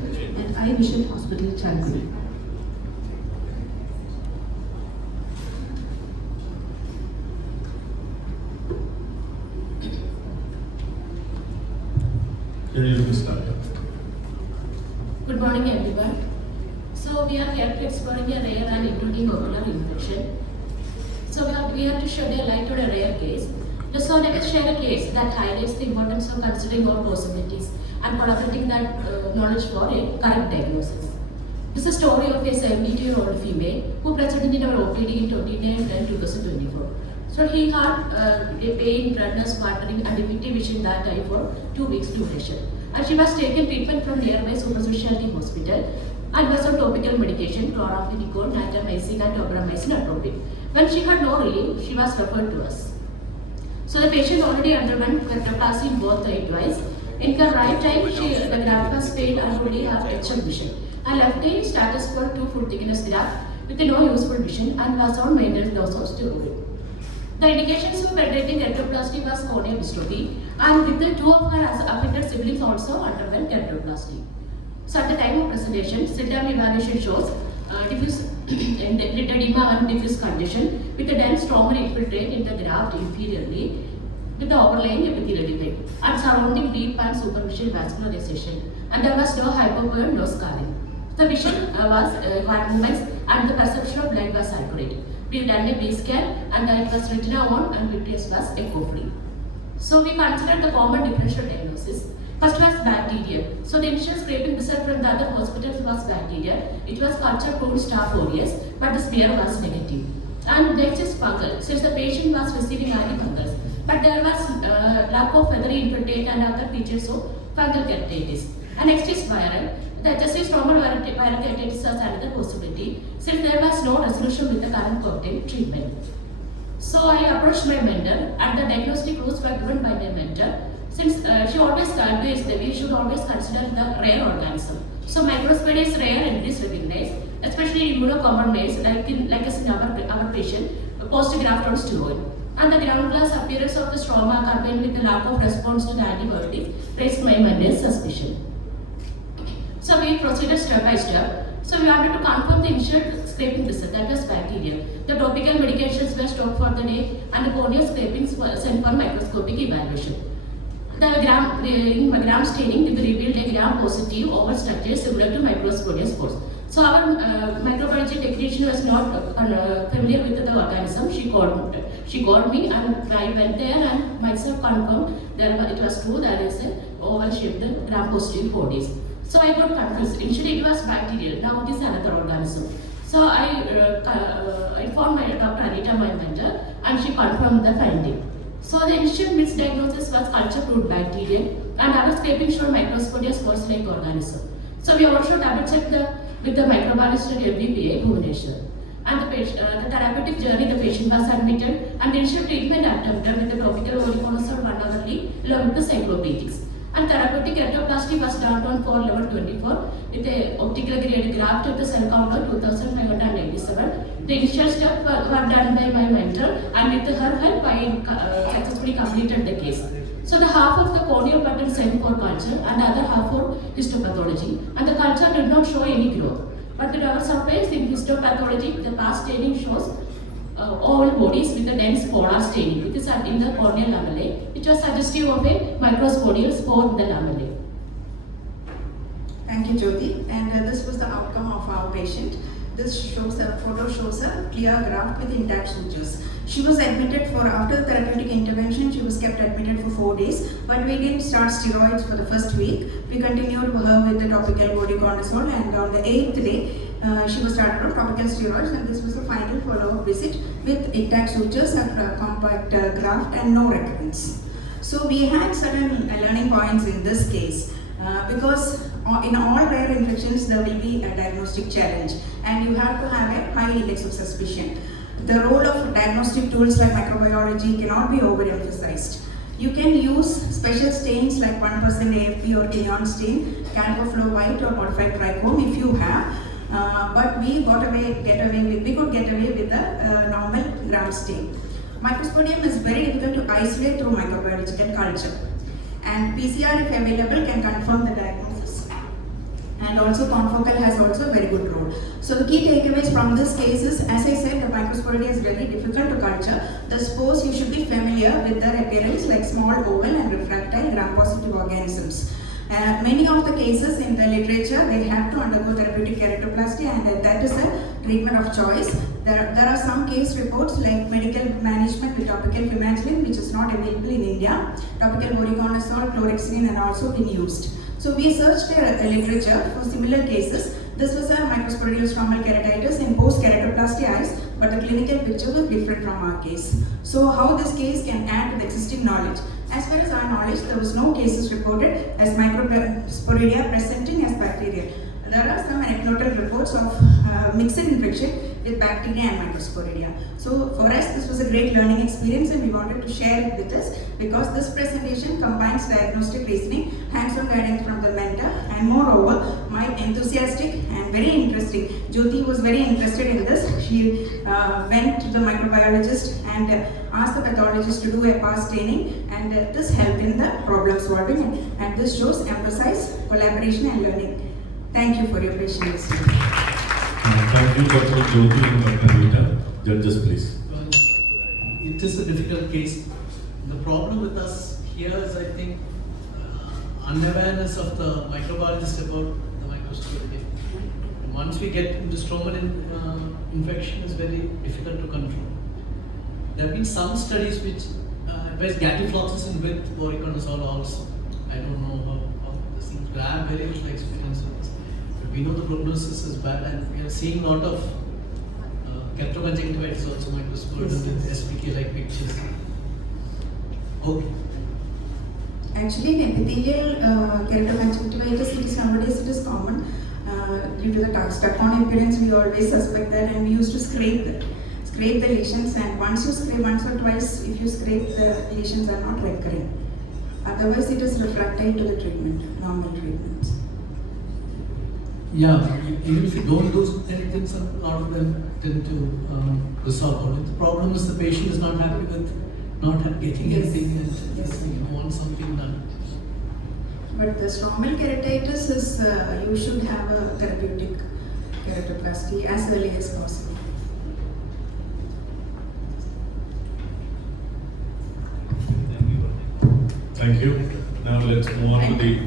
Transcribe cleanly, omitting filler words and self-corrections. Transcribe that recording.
Hospital and Eye Vision Hospital, Chandigarh. Good morning, everyone. So we are here to exploring a rare and intriguing ocular infection. So we have to shed a light on a rare case. So let us share a case that highlights the importance of considering all possibilities and collaborating that knowledge for a correct diagnosis. This is a story of a 72-year-old female who presented in our OPD in 2024. So he had a pain, redness, watering and defective vision that eye for 2 weeks duration. And she was taken treatment from nearby super specialty hospital and was on topical medication, chloramphenicol, natamycin and tobramycin atropine. When she had no relief, she was referred to us. So the patient already underwent keratoplacy in both eye twice. In her right eye, the graft was failed and only have HM vision. Her left eye status for 2 full thickness graft with no useful vision and was on maintenance dose of steroid. The indications for penetrating keratoplasty was corneal dystrophy, and with the 2 of her affected siblings also underwent keratoplasty. So at the time of presentation, sit-down evaluation shows diffuse lipedema and diffuse condition with a dense stromal infiltrate in the graft inferiorly with the overlying epithelial defect and surrounding deep and superficial vascularization, and there was no hypoper, no scarring. The vision was had movements and the perception of light was accurate. We done a B scan and it was retina on and vitreous was echo-free. So we considered the common differential diagnosis. First was bacteria. So the initial scraping result from the other hospitals was bacteria. It was culture-prone Staph aureus, but the smear was negative. And next is fungal, since the patient was receiving antifungals. But there was lack of feathery infiltrate and other features of fungal keratitis. And next is viral. The HSC stromal viral keratitis is another possibility, since there was no resolution with the current cocktail treatment. So I approached my mentor, and the diagnostic rules were given by my mentor. Since she always advised that we should always consider the rare organism. So microspora is rare and it is recognized, especially in immunocompromised, like as in our patient, post-graft on steroid. And the ground glass appearance of the stroma combined with the lack of response to the antibiotics raised my mentor's suspicion. So we proceeded step by step. So we wanted to confirm the initial scraping result, that was bacteria. The topical medications were stopped for the day and the corneal scrapings were sent for microscopic evaluation. In gram staining, we revealed a gram positive oval structure similar to microsporious spores. So our microbiology technician was not familiar with the organism. She called me and I went there and myself confirmed that it was true, there is an oval shaped gram positive bodies. So I got confused. Initially it was bacterial, now it is another organism. So I informed my Dr. Anita, my mentor, and she confirmed the finding. So the initial misdiagnosis was culture-proof bacteria and our scraping showed microsporious spores-like organism. So we also double-checked with the microbiologist at LVPA, Bhubaneswar. And the therapeutic journey, the patient was admitted and the initial treatment attempted with the topical voriconazole 1 hourly along with the cyclopedics. And therapeutic keratoplasty was done on 4/11/24 with a optical grade graft of the cell count of 2597. The initial steps were done by my mentor, and with her help I successfully completed the case. So the half of the corneal pattern sent for culture and the other half for histopathology, and the culture did not show any growth. But to our surprise, in histopathology, the past staining shows oval bodies with a dense polar staining, which is in the corneal lamellae, which was suggestive of a microsporial spore in the lamellae. Thank you, Jyoti. And this was the outcome of our patient. This photo shows a clear graft with intact sutures. She was admitted after therapeutic intervention, she was kept admitted for 4 days, but we didn't start steroids for the first week. We continued her with the topical voriconazole, and on the 8th day, she was started on topical steroids, and this was the final follow-up visit with intact sutures and compact graft and no recurrence. So we had certain learning points in this case because in all rare infections there will be a diagnostic challenge and you have to have a high index of suspicion. The role of diagnostic tools like microbiology cannot be overemphasized. You can use special stains like 1% AFP or Keon stain, Calcoflow white or modified trichome if you have. But we could get away with the normal gram stain. Microsporidium is very difficult to isolate through microbiological culture, and PCR, if available, can confirm the diagnosis. And and also confocal has also a very good role. So the key takeaways from this case is, as I said, the microsporidia is very difficult to culture. The spores, you should be familiar with their appearance like small oval and refractile gram-positive organisms. Many of the cases in the literature, they have to undergo therapeutic keratoplasty, and that is a treatment of choice. There are some case reports like medical management with topical fumagillin, which is not available in India. Topical voriconazole, chlorhexidine, and also been used. So we searched a literature for similar cases. This was a microsporidial stromal keratitis in post-keratoplasty eyes, but the clinical picture was different from our case. So how this case can add to the existing knowledge? As far as our knowledge, there was no cases reported as microsporidia presenting as bacteria. There are some anecdotal reports of mixed infection with bacteria and microsporidia. So for us, this was a great learning experience, and we wanted to share it with us because this presentation combines diagnostic reasoning, hands-on guidance from the mentor, and moreover, my enthusiastic and very interesting. Jyoti was very interested in this. She went to the microbiologist and asked the pathologist to do a past staining, and this helped in the problem solving, and this shows emphasis, collaboration, and learning. Thank you for your patience. Thank you, Dr. Jyoti and Dr. Rita. Judges, please. Well, it is a difficult case. The problem with us here is, I think, unawareness of the microbiologist about the microsporidia. Once we get into stromal infection, is very difficult to control. There have been some studies which advise gatifloxacin with voriconazole also. I don't know how this thing, but I have very little experience with this. But we know the prognosis is bad, and we are seeing a lot of keratoconjunctivitis also microsporidial with SPK-like pictures. Okay. Actually, in epithelial keratoconjunctivitis, it is nowadays it is common. Due to the stuck-on appearance, we always suspect that, and we used to scrape the lesions, and once you scrape once or twice, if you scrape, the lesions are not recurring. Otherwise, it is refractory to the treatment, normal treatments. Yeah, even if you don't do anything, a lot of them tend to resolve. The problem is the patient is not happy with not getting anything, and Yes. you want something done. But the stromal keratitis is, you should have a therapeutic keratoplasty as early as possible. Thank you. Now let's move on to the